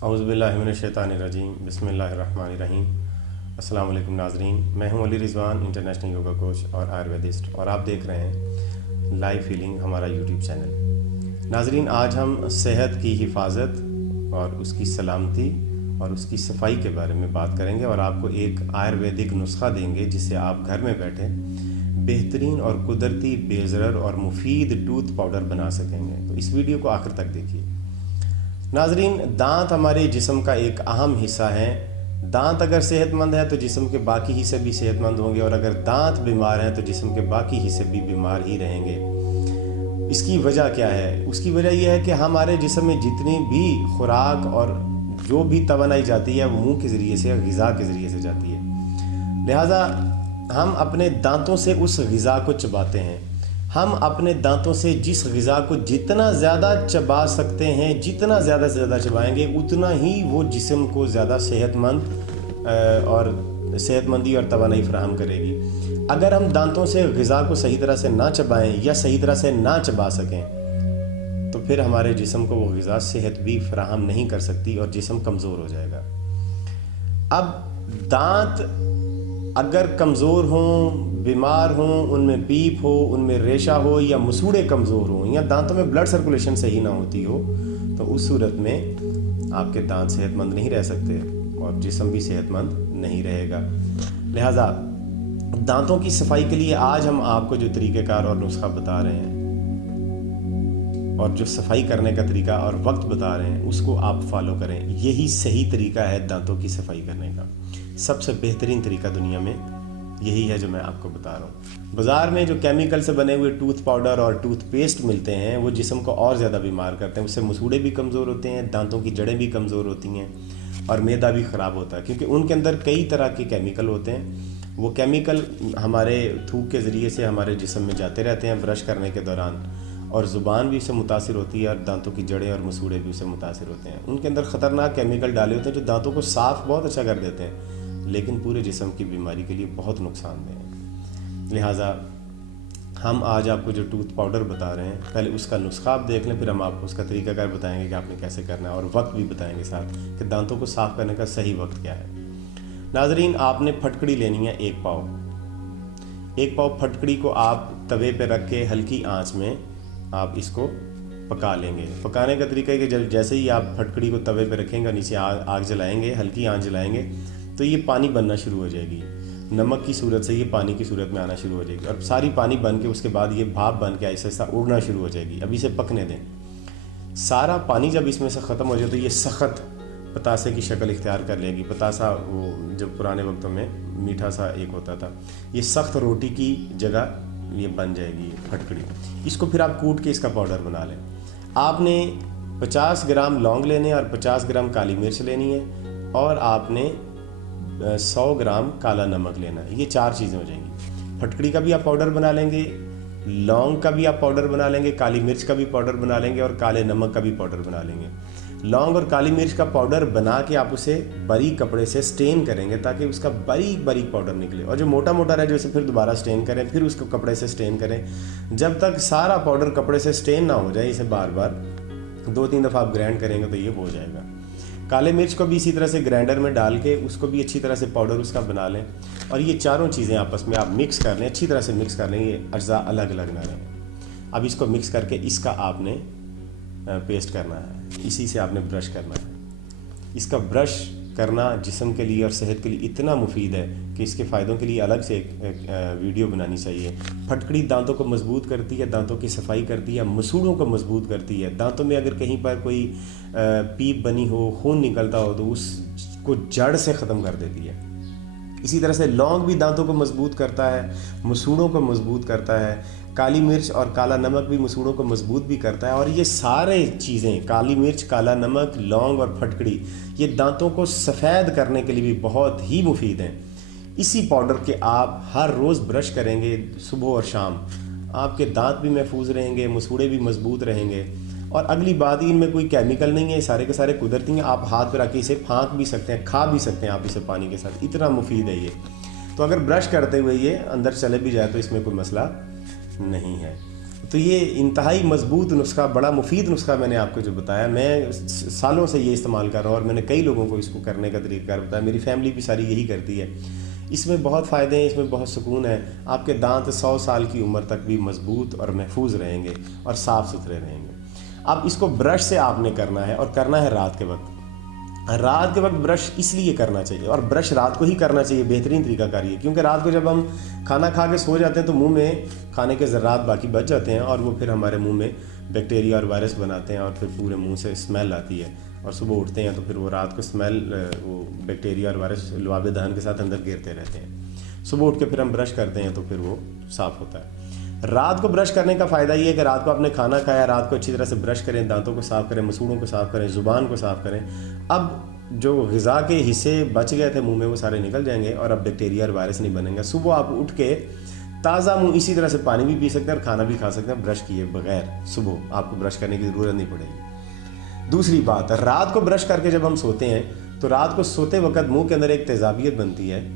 औज़ुबिल्लाहि मिनश्शैतानिर्रजीम बिस्मिल्लाहिर्रहमानिर्रहीम। अस्सलाम वालेकुम नाज़रीन, मैं हूं Ali Rizwan, international yoga coach और आयुर्वेदिस्ट, और आप देख रहे हैं लाइव फीलिंग हमारा यूट्यूब चैनल। नाज़रीन, आज हम सेहत की हिफाजत और उसकी सलामती और उसकी सफाई के बारे में बात करेंगे और आपको एक आयुर्वेदिक नुस्खा देंगे जिससे आप घर में बैठे बेहतरीन और कुदरती बेज़रर और मुफीद टूथ पाउडर बना सकेंगे। तो इस वीडियो को आखिर तक देखिए। नाजरीन, दांत हमारे जिस्म का एक अहम हिस्सा है। दांत अगर सेहतमंद है तो जिस्म के बाकी हिस्से भी सेहतमंद होंगे, और अगर दांत बीमार हैं तो जिस्म के बाकी हिस्से भी बीमार ही रहेंगे। इसकी वजह क्या है? उसकी वजह यह है कि हमारे जिस्म में जितनी भी खुराक और जो भी तवानाई जाती है वो मुंह के ज़रिए से, ग़िज़ा के ज़रिए से जाती है। लिहाजा हम अपने दांतों से उस ग़िज़ा को चबाते हैं। हम अपने दांतों से जिस ग़िज़ा को जितना ज़्यादा चबा सकते हैं, जितना ज़्यादा से ज़्यादा चबाएंगे, उतना ही वो जिस्म को ज़्यादा सेहतमंदी और तवानाई फराहम करेगी। अगर हम दांतों से ग़िज़ा को सही तरह से ना चबाएं या सही तरह से ना चबा सकें तो फिर हमारे जिस्म को वो ग़िज़ा सेहत भी फराहम नहीं कर सकती और जिस्म कमज़ोर हो जाएगा। अब दांत अगर कमज़ोर हों, बीमार हों, उनमें पीप हो, उनमें रेशा हो, या मसूड़े कमज़ोर हों, या दांतों में ब्लड सर्कुलेशन सही ना होती हो, तो उस सूरत में आपके दांत सेहतमंद नहीं रह सकते और जिस्म भी सेहतमंद नहीं रहेगा। लिहाजा दांतों की सफाई के लिए आज हम आपको जो तरीक़ेकार और नुस्खा बता रहे हैं और जो सफाई करने का तरीका और वक्त बता रहे हैं उसको आप फॉलो करें। यही सही तरीका है दांतों की सफाई करने का। सबसे बेहतरीन तरीका दुनिया में यही है जो मैं आपको बता रहा हूँ। बाज़ार में जो केमिकल से बने हुए टूथ पाउडर और टूथ पेस्ट मिलते हैं वो जिस्म को और ज़्यादा बीमार करते हैं। उससे मसूड़े भी कमज़ोर होते हैं, दांतों की जड़ें भी कमज़ोर होती हैं और मैदा भी ख़राब होता है, क्योंकि उनके अंदर कई तरह के केमिकल होते हैं। वो केमिकल हमारे थूक के ज़रिए से हमारे जिस्म में जाते रहते हैं ब्रश करने के दौरान, और ज़ुबान भी उससे मुतासिर होती है और दांतों की जड़ें और मसूड़े भी उससे मुतासिर होते हैं। उनके अंदर ख़तरनाक केमिकल डाले होते हैं जो दांतों को साफ़ बहुत अच्छा कर देते हैं, लेकिन पूरे जिस्म की बीमारी के लिए बहुत नुकसानदेह हैं। लिहाजा हम आज आपको जो टूथ पाउडर बता रहे हैं, पहले उसका नुस्खा आप देख लें, फिर हम आपको उसका तरीकाकार बताएंगे कि आपने कैसे करना है, और वक्त भी बताएंगे साथ कि दांतों को साफ़ करने का सही वक्त क्या है। नाजरीन, आपने फटकड़ी लेनी है एक पाव फटकड़ी को आप तवे पे रख के हल्की आंच में आप इसको पका लेंगे। पकाने का तरीका है कि जैसे ही आप फटकड़ी को तवे पे रखेंगे, नीचे आग जलाएंगे, हल्की आंच जलाएंगे, तो ये पानी बनना शुरू हो जाएगी। नमक की सूरत से ये पानी की सूरत में आना शुरू हो जाएगी, और सारी पानी बन के उसके बाद ये भाप बन के ऐसा ऐसा उड़ना शुरू हो जाएगी। अब इसे पकने दें। सारा पानी जब इसमें से ख़त्म हो जाए तो ये सख्त पतासे की शक्ल इख्तियार कर लेगी। पतासा वो जब पुराने वक्तों में मीठा सा एक होता था, ये सख्त रोटी की जगह ये बन जाएगी फटकड़ी। इसको फिर आप कूट के इसका पाउडर बना लें। आपने 50 ग्राम लौंग लेने और 50 ग्राम काली मिर्च लेनी है, और आपने 100 ग्राम काला नमक लेना है। ये 4 चीज़ें हो जाएंगी। फटकड़ी का भी आप पाउडर बना लेंगे, लौंग का भी आप पाउडर बना लेंगे, काली मिर्च का भी पाउडर बना लेंगे, और काले नमक का भी पाउडर बना लेंगे। लौंग और काली मिर्च का पाउडर बना के आप उसे बारीक कपड़े से स्टेन करेंगे ताकि उसका बारीक बारीक पाउडर निकले, और जो मोटा मोटा रह जाए उसे फिर दोबारा स्टेन करें, फिर उसको कपड़े से स्टेन करें। जब तक सारा पाउडर कपड़े से स्टेन ना हो जाए, इसे बार बार 2-3 दफ़ा आप ग्राइंड करेंगे तो ये हो जाएगा। काले मिर्च को भी इसी तरह से ग्राइंडर में डाल के उसको भी अच्छी तरह से पाउडर उसका बना लें, और ये चारों चीज़ें आपस में आप मिक्स कर लें, अच्छी तरह से मिक्स कर लें, ये अज्जा अलग अलग ना रहें। अब इसको मिक्स करके इसका आपने पेस्ट करना है, इसी से आपने ब्रश करना है। इसका ब्रश करना जिस्म के लिए और सेहत के लिए इतना मुफीद है कि इसके फ़ायदों के लिए अलग से एक वीडियो बनानी चाहिए। फटकड़ी दांतों को मजबूत करती है, दांतों की सफाई करती है, मसूड़ों को मजबूत करती है। दांतों में अगर कहीं पर कोई पीप बनी हो, खून निकलता हो, तो उसको जड़ से ख़त्म कर देती है। इसी तरह से लौंग भी दांतों को मजबूत करता है, मसूड़ों को मजबूत करता है। काली मिर्च और काला नमक भी मसूड़ों को मजबूत भी करता है। और ये सारे चीज़ें, काली मिर्च, काला नमक, लौंग और फटकड़ी, ये दांतों को सफ़ेद करने के लिए भी बहुत ही मुफीद हैं। इसी पाउडर के आप हर रोज़ ब्रश करेंगे सुबह और शाम, आपके दांत भी महफूज रहेंगे, मसूड़े भी मजबूत रहेंगे। और अगली बात, इनमें कोई केमिकल नहीं है, सारे के सारे कुदरती हैं। आप हाथ पे रख के इसे फाँक भी सकते हैं, खा भी सकते हैं आप इसे पानी के साथ, इतना मुफीद है ये। तो अगर ब्रश करते हुए ये अंदर चले भी जाए तो इसमें कोई मसला नहीं है। तो ये इंतहाई मजबूत नुस्खा, बड़ा मुफीद नुस्खा मैंने आपको जो बताया, मैं सालों से ये इस्तेमाल कर रहा हूँ और मैंने कई लोगों को इसको करने का तरीक़ाकार बताया, मेरी फैमिली भी सारी यही करती है। इसमें बहुत फ़ायदे हैं, इसमें बहुत सुकून है। आपके दांत 100 साल की उम्र तक भी मजबूत और महफूज रहेंगे और साफ़ सुथरे रहेंगे। अब इसको ब्रश से आपने करना है, और करना है रात के वक्त। रात के वक्त ब्रश इसलिए करना चाहिए, और ब्रश रात को ही करना चाहिए, बेहतरीन तरीकाकार ये, क्योंकि रात को जब हम खाना खा के सो जाते हैं तो मुंह में खाने के ज़र्रात बाकी बच जाते हैं, और वो फिर हमारे मुंह में बैक्टीरिया और वायरस बनाते हैं, और फिर पूरे मुंह से स्मेल आती है, और सुबह उठते हैं तो फिर वो रात को स्मेल, वो बैक्टीरिया और वायरस लुआब दहन के साथ अंदर गिरते रहते हैं। सुबह उठ के फिर हम ब्रश करते हैं तो फिर वो साफ़ होता है। रात को ब्रश करने का फ़ायदा ये है कि रात को आपने खाना खाया, रात को अच्छी तरह से ब्रश करें, दांतों को साफ़ करें, मसूड़ों को साफ़ करें, ज़ुबान को साफ़ करें। अब जो ग़िज़ा के हिस्से बच गए थे मुंह में वो सारे निकल जाएंगे, और अब बैक्टीरिया और वायरस नहीं बनेंगे। सुबह आप उठ के ताज़ा मुंह इसी तरह से पानी भी पी सकते हैं और खाना भी खा सकते हैं ब्रश किए बगैर। सुबह आपको ब्रश करने की ज़रूरत नहीं पड़ेगी। दूसरी बात, रात को ब्रश करके जब हम सोते हैं तो रात को सोते वक्त मुँह के अंदर एक तेज़ाबियत बनती है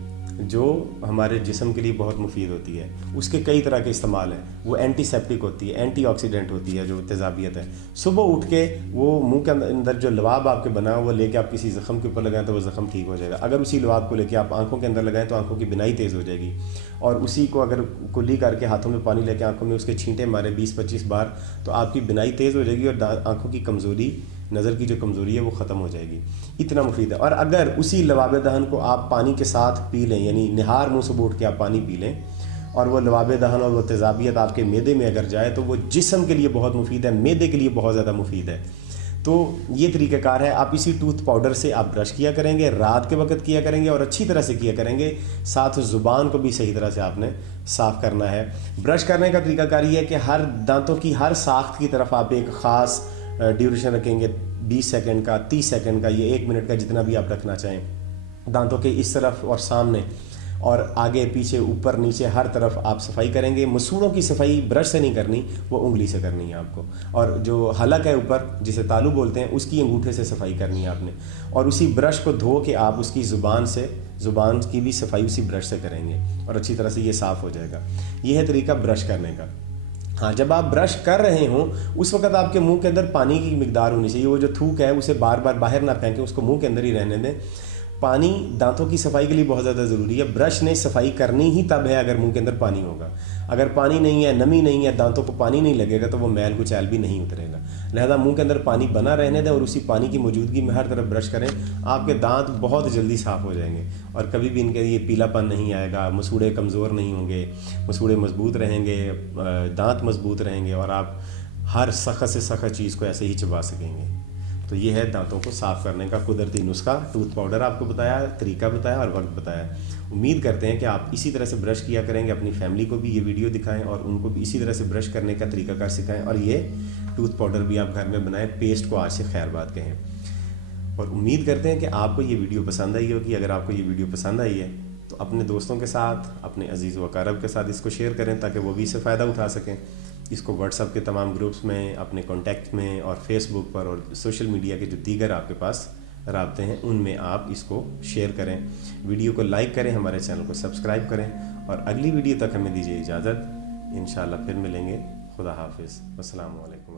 जो हमारे जिस्म के लिए बहुत मुफीद होती है। उसके कई तरह के इस्तेमाल हैं। वो एंटीसेप्टिक होती है, एंटीऑक्सीडेंट होती है, जो तेज़ाबियत है। सुबह उठ के वो मुंह के अंदर जो लवाब आपके बना वो लेके आप किसी ज़ख़म के ऊपर लगाएं तो वो ज़ख़म ठीक हो जाएगा। अगर उसी लवाब को लेके आप आंखों के अंदर लगाएं तो आंखों की बिनाई तेज़ हो जाएगी। और उसी को अगर कुल्ली करके हाथों में पानी लेके आंखों में उसके छींटे मारे 20-25 बार तो आपकी बिनाई तेज़ हो जाएगी, और आंखों की कमज़ोरी, नज़र की जो कमज़ोरी है वो ख़त्म हो जाएगी। इतना मुफीद है। और अगर उसी लवाब दहन को आप पानी के साथ पी लें, यानी निहार मुँह से उठ के आप पानी पी लें, और वो लवाब दहन और वो तेज़ाबियत आपके मैदे में अगर जाए तो वो जिस्म के लिए बहुत मुफीद है, मैदे के लिए बहुत ज़्यादा मुफीद है। तो ये तरीक़ाकार है। आप इसी टूथ पाउडर से आप ब्रश किया करेंगे, रात के वक्त किया करेंगे और अच्छी तरह से किया करेंगे। साथ ज़ुबान को भी सही तरह से आपने साफ़ करना है। ब्रश करने का तरीक़ाकार ये है कि हर दांतों की हर साख्त की तरफ आप एक ख़ास ड्यूरेशन रखेंगे, 20 सेकंड का, 30 सेकंड का, ये 1 मिनट का, जितना भी आप रखना चाहें। दांतों के इस तरफ और सामने और आगे पीछे ऊपर नीचे हर तरफ आप सफाई करेंगे। मसूड़ों की सफाई ब्रश से नहीं करनी, वो उंगली से करनी है आपको। और जो हलक है ऊपर जिसे तालू बोलते हैं उसकी अंगूठे से सफाई करनी है आपने। और उसी ब्रश को धो के आप उसकी ज़ुबान की भी सफाई उसी ब्रश से करेंगे और अच्छी तरह से ये साफ़ हो जाएगा। ये है तरीका ब्रश करने का। हाँ, जब आप ब्रश कर रहे हों उस वक्त आपके मुंह के अंदर पानी की मिकदार होनी चाहिए। वो जो थूक है उसे बार बार बाहर ना फेंकें, उसको मुंह के अंदर ही रहने दें। पानी दांतों की सफाई के लिए बहुत ज़्यादा ज़रूरी है। ब्रश ने सफाई करनी ही तब है अगर मुंह के अंदर पानी होगा। अगर पानी नहीं है, नमी नहीं है, दांतों को पानी नहीं लगेगा तो वो मैल कुचैल भी नहीं उतरेगा। लिहाजा मुंह के अंदर पानी बना रहने दें और उसी पानी की मौजूदगी में हर तरफ ब्रश करें। आपके दांत बहुत जल्दी साफ़ हो जाएंगे और कभी भी इनके ये पीलापन नहीं आएगा, मसूड़े कमज़ोर नहीं होंगे, मसूड़े मजबूत रहेंगे, दांत मजबूत रहेंगे और आप हर सख्त से सख्त चीज़ को ऐसे ही चबा सकेंगे। तो ये है दांतों को साफ़ करने का कुदरती नुस्खा। टूथ पाउडर आपको बताया, तरीका बताया और वक्त बताया। उम्मीद करते हैं कि आप इसी तरह से ब्रश किया करेंगे। अपनी फैमिली को भी ये वीडियो दिखाएं और उनको भी इसी तरह से ब्रश करने का तरीकाकार सिखाएं। और ये टूथ पाउडर भी आप घर में बनाएं। पेस्ट को आज से खैर बात कहें। और उम्मीद करते हैं कि आपको ये वीडियो पसंद आई होगी। अगर आपको ये वीडियो पसंद आई है तो अपने दोस्तों के साथ, अपने अजीज़ व अक़ारब के साथ इसको शेयर करें ताकि वो भी इससे फ़ायदा उठा सकें। इसको व्हाट्सएप के तमाम ग्रुप्स में, अपने कॉन्टैक्ट में और फेसबुक पर और सोशल मीडिया के जो दीगर आपके पास राब्ते हैं उनमें आप इसको शेयर करें। वीडियो को लाइक करें, हमारे चैनल को सब्सक्राइब करें और अगली वीडियो तक हमें दीजिए इजाज़त। इंशाअल्लाह फिर मिलेंगे। खुदा हाफिज़। अस्सलामु अलैकुम।